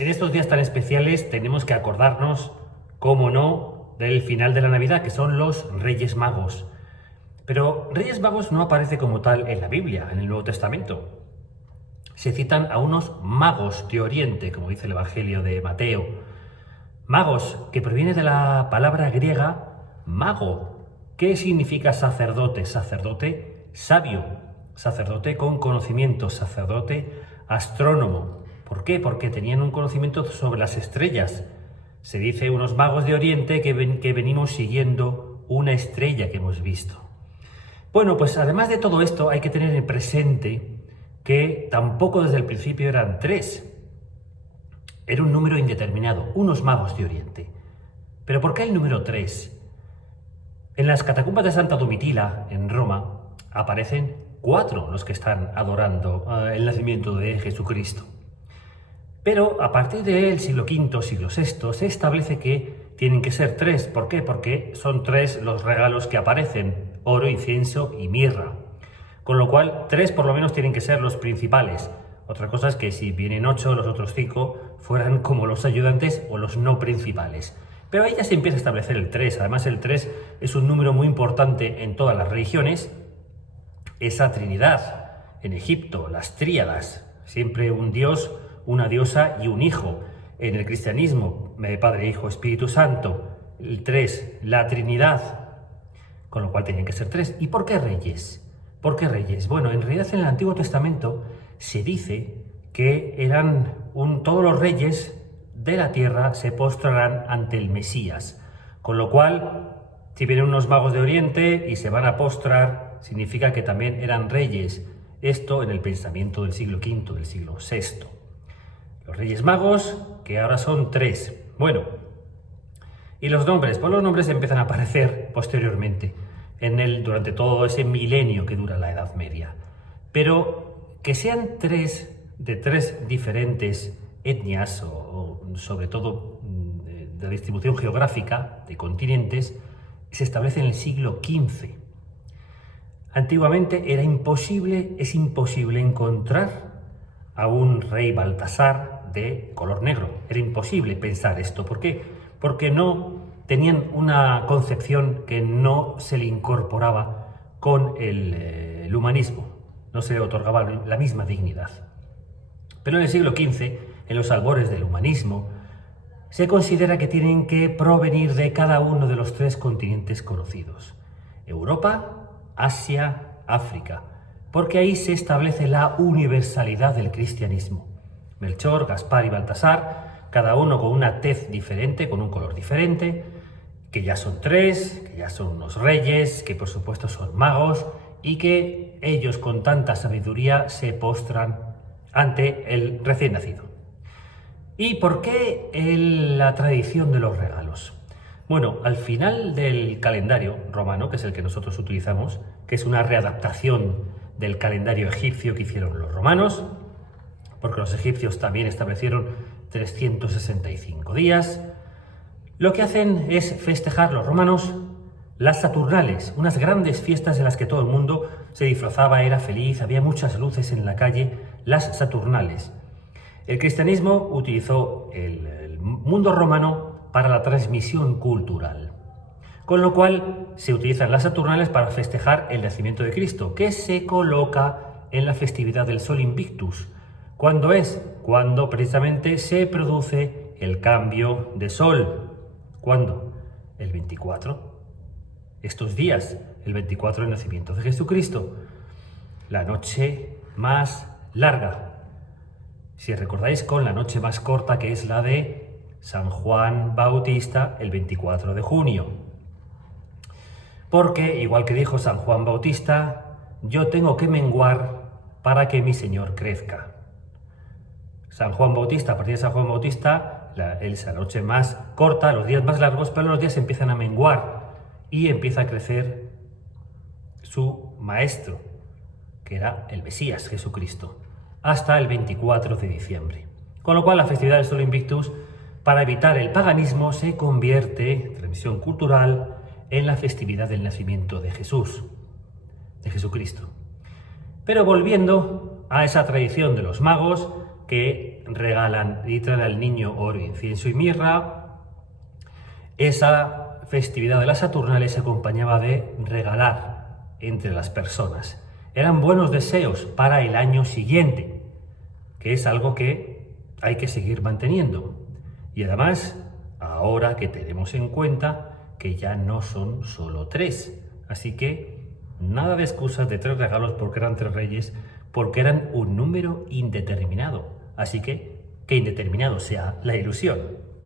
En estos días tan especiales tenemos que acordarnos, cómo no, del final de la Navidad, que son los Reyes Magos. Pero Reyes Magos no aparece como tal en la Biblia, en el Nuevo Testamento. Se citan a unos magos de Oriente, como dice el Evangelio de Mateo. Magos, que proviene de la palabra griega mago. ¿Qué significa sacerdote? Sacerdote sabio, sacerdote con conocimiento, sacerdote astrónomo. ¿Por qué? Porque tenían un conocimiento sobre las estrellas. Se dice unos magos de Oriente que venimos siguiendo una estrella que hemos visto. Bueno, pues además de todo esto hay que tener en presente que tampoco desde el principio eran tres. Era un número indeterminado, unos magos de Oriente. ¿Pero por qué el número 3? En las catacumbas de Santa Domitila, en Roma, aparecen 4 los que están adorando el nacimiento de Jesucristo. Pero a partir del siglo V, siglo VI, se establece que tienen que ser 3. ¿Por qué? Porque son 3 los regalos que aparecen: oro, incienso y mirra. Con lo cual, 3 por lo menos tienen que ser los principales. Otra cosa es que si vienen 8, los otros 5 fueran como los ayudantes o los no principales. Pero ahí ya se empieza a establecer el 3. Además, el 3 es un número muy importante en todas las religiones. Esa Trinidad, en Egipto, las tríadas, siempre un Dios, una diosa y un hijo. En el cristianismo, Padre, Hijo, Espíritu Santo, el 3, la Trinidad. Con lo cual tenían que ser 3. ¿Y por qué reyes? ¿Por qué reyes? Bueno, en realidad en el Antiguo Testamento se dice que todos los reyes de la tierra se postrarán ante el Mesías. Con lo cual, si vienen unos magos de Oriente y se van a postrar, significa que también eran reyes. Esto en el pensamiento del siglo V, del siglo VI. Los Reyes Magos, que ahora son 3. Bueno, ¿y los nombres? Pues los nombres empiezan a aparecer posteriormente, durante todo ese milenio que dura la Edad Media. Pero que sean 3 de 3 diferentes etnias, o sobre todo de distribución geográfica, de continentes, se establece en el siglo XV. Antiguamente es imposible encontrar a un rey Baltasar de color negro. Era imposible pensar esto. ¿Por qué? Porque no tenían una concepción que no se le incorporaba con el humanismo. No se le otorgaba la misma dignidad. Pero en el siglo XV, en los albores del humanismo, se considera que tienen que provenir de cada uno de los 3 continentes conocidos: Europa, Asia, África, porque ahí se establece la universalidad del cristianismo. Melchor, Gaspar y Baltasar, cada uno con una tez diferente, con un color diferente, que ya son 3, que ya son unos reyes, que por supuesto son magos, y que ellos con tanta sabiduría se postran ante el recién nacido. ¿Y por qué la tradición de los regalos? Bueno, al final del calendario romano, que es el que nosotros utilizamos, que es una readaptación del calendario egipcio que hicieron los romanos, porque los egipcios también establecieron 365 días, lo que hacen es festejar los romanos las Saturnales, unas grandes fiestas en las que todo el mundo se disfrazaba, era feliz, había muchas luces en la calle, las Saturnales. El cristianismo utilizó el mundo romano para la transmisión cultural, con lo cual se utilizan las Saturnales para festejar el nacimiento de Cristo, que se coloca en la festividad del Sol Invictus. ¿Cuándo es? Cuando precisamente se produce el cambio de sol. ¿Cuándo? El 24. Estos días, el 24 del nacimiento de Jesucristo. La noche más larga. Si recordáis, con la noche más corta, que es la de San Juan Bautista, el 24 de junio. Porque, igual que dijo San Juan Bautista, yo tengo que menguar para que mi Señor crezca. San Juan Bautista, a partir de San Juan Bautista, es la noche más corta, los días más largos, pero los días empiezan a menguar y empieza a crecer su maestro, que era el Mesías, Jesucristo, hasta el 24 de diciembre. Con lo cual, la festividad del Sol Invictus, para evitar el paganismo, se convierte, transmisión cultural, en la festividad del nacimiento de Jesús, de Jesucristo. Pero volviendo a esa tradición de los magos, que regalan y traen al niño oro, incienso y mirra. Esa festividad de las Saturnales se acompañaba de regalar entre las personas. Eran buenos deseos para el año siguiente, que es algo que hay que seguir manteniendo. Y además, ahora que tenemos en cuenta que ya no son solo 3, así que nada de excusas de 3 regalos porque eran 3 reyes, porque eran un número indeterminado. Así que indeterminado sea la ilusión.